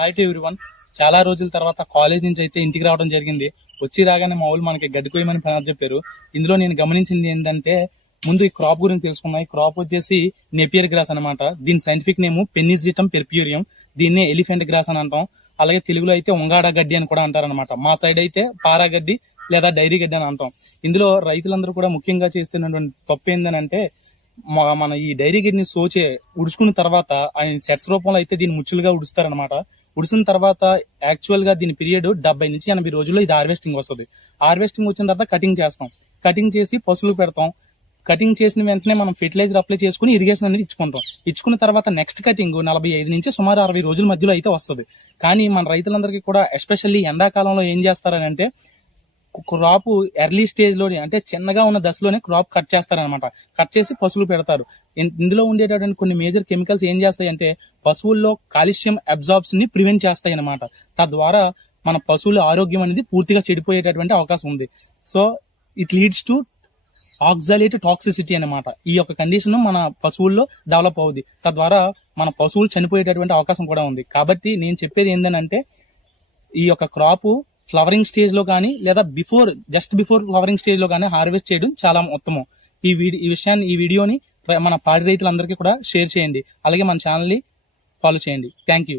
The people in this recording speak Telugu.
Hi to everyone. చాలా రోజుల తర్వాత కాలేజ్ నుంచి అయితే ఇంటికి రావడం జరిగింది. వచ్చి రాగానే మా ఊళ్ళు మనకి గడ్డి కోయమని పని చెప్పారు. ఇందులో నేను గమనించింది ఏంటంటే, ముందు ఈ క్రాప్ గురించి తెలుసుకున్నా. ఈ క్రాప్ వచ్చేసి నెపియర్ గ్రాస్ అనమాట. దీని సైంటిఫిక్ నేమ్ పెన్నిజిటం పెర్ప్యూరియం. దీన్నే ఎలిఫెంట్ గ్రాస్ అని అంటాం. అలాగే తెలుగులో అయితే ఉంగాడ గడ్డి అని కూడా అంటారనమాట. మా సైడ్ అయితే పారా గడ్డి లేదా డైరీ గడ్డి అని అంటాం. ఇందులో రైతులందరూ కూడా ముఖ్యంగా చేస్తున్నటువంటి తప్పు ఏంటంటే, మన ఈ డైరీ గడ్డిని ఉడుచుకున్న తర్వాత ఆయన సెట్స్ రూపంలో అయితే దీన్ని ముచ్చులుగా ఉడుస్తారనమాట. ఉడిసిన తర్వాత యాక్చువల్ గా దీని పీరియడ్ 70 నుంచి 80 రోజుల్లో ఇది హార్వెస్టింగ్ వస్తుంది. హార్వెస్టింగ్ వచ్చిన తర్వాత కటింగ్ చేస్తాం. కటింగ్ చేసి పశువులకు పెడతాం. కటింగ్ చేసిన వెంటనే మనం ఫెర్టిలైజర్ అప్లై చేసుకుని ఇరిగేషన్ అనేది ఇచ్చుకుంటాం. ఇచ్చుకున్న తర్వాత నెక్స్ట్ కటింగ్ 45 నుంచి సుమారు 60 రోజుల మధ్యలో అయితే వస్తుంది. కానీ మన రైతులందరికీ కూడా ఎస్పెషల్లీ ఎండాకాలంలో ఏం చేస్తారని అంటే, క్రాప్ ఎర్లీ స్టేజ్ లోనే అంటే చిన్నగా ఉన్న దశలోనే క్రాప్ కట్ చేస్తారనమాట. కట్ చేసి పశువులు పెడతారు. ఇందులో ఉండేటటువంటి కొన్ని మేజర్ కెమికల్స్ ఏం చేస్తాయి అంటే, పశువుల్లో కాల్షియం అబ్జార్బ్షన్ ని ప్రివెంట్ చేస్తాయి అనమాట. తద్వారా మన పశువుల ఆరోగ్యం అనేది పూర్తిగా చెడిపోయేటటువంటి అవకాశం ఉంది. So it leads to ఆక్సాలేట్ toxicity అనమాట. ఈ యొక్క కండిషన్ మన పశువుల్లో డెవలప్ అవుద్ది. తద్వారా మన పశువులు చనిపోయేటటువంటి అవకాశం కూడా ఉంది. కాబట్టి నేను చెప్పేది ఏంటంటే, ఈ యొక్క క్రాప్ ఫ్లవరింగ్ స్టేజ్ లో కానీ లేదా జస్ట్ బిఫోర్ ఫ్లవరింగ్ స్టేజ్ లో కానీ హార్వెస్ట్ చేయడం చాలా ఉత్తమం. ఈ వీడియోని మన పాడి రైతులందరికీ కూడా షేర్ చేయండి. అలాగే మన ఛానల్ ని ఫాలో చేయండి. Thank you.